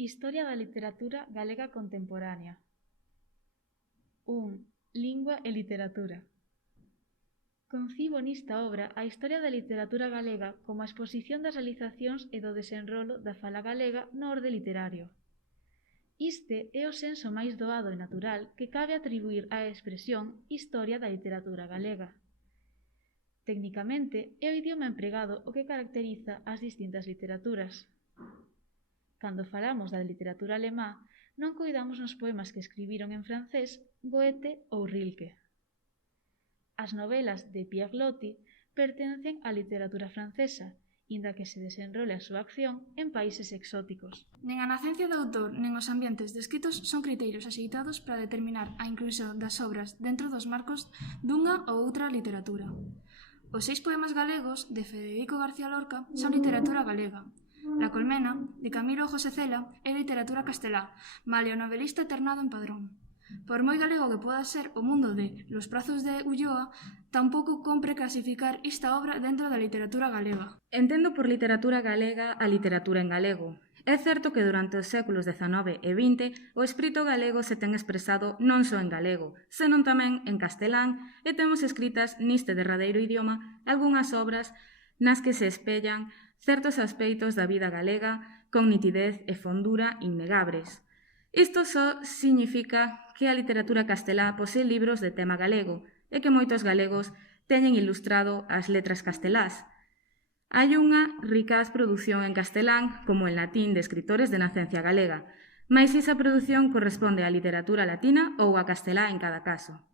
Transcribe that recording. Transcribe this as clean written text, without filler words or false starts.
Historia da literatura galega contemporánea. 1. Lingua e literatura. Concibo nesta obra a historia da literatura galega como a exposición das realizacións e do desenrolo da fala galega no orde literario. Este é o senso máis doado e natural que cabe atribuir á expresión historia da literatura galega. Técnicamente, é o idioma empregado o que caracteriza as distintas literaturas. Cando falamos da literatura alemá, non coidamos nos poemas que escribiron en francés Goethe ou Rilke. As novelas de Pierre Loti pertencen á literatura francesa, inda que se desenrole a súa acción en países exóticos. Nen a nacencia do autor nen os ambientes descritos son critérios axeitados para determinar a inclusión das obras dentro dos marcos dunha ou outra literatura. Os 6 poemas galegos de Federico García Lorca son literatura galega. La Colmena, de Camilo José Cela, é literatura castelá, malia o novelista eternado en Padrón. Por moi galego que poda ser o mundo de Los prazos de Ulloa, tampouco compre clasificar esta obra dentro da literatura galega. Entendo por literatura galega a literatura en galego. É certo que durante os séculos XIX e XX o escrito galego se ten expresado non só en galego, senón tamén en castelán e temos escritas niste derradeiro idioma algunhas obras nas que se espellan certos aspeitos da vida galega con nitidez e fondura innegables. Isto só significa que a literatura castelá posee libros de tema galego e que moitos galegos teñen ilustrado as letras castelás. Hai unha ricaz produción en castelán como en latín de escritores de nacencia galega, mais esa produción corresponde á literatura latina ou a castelá en cada caso.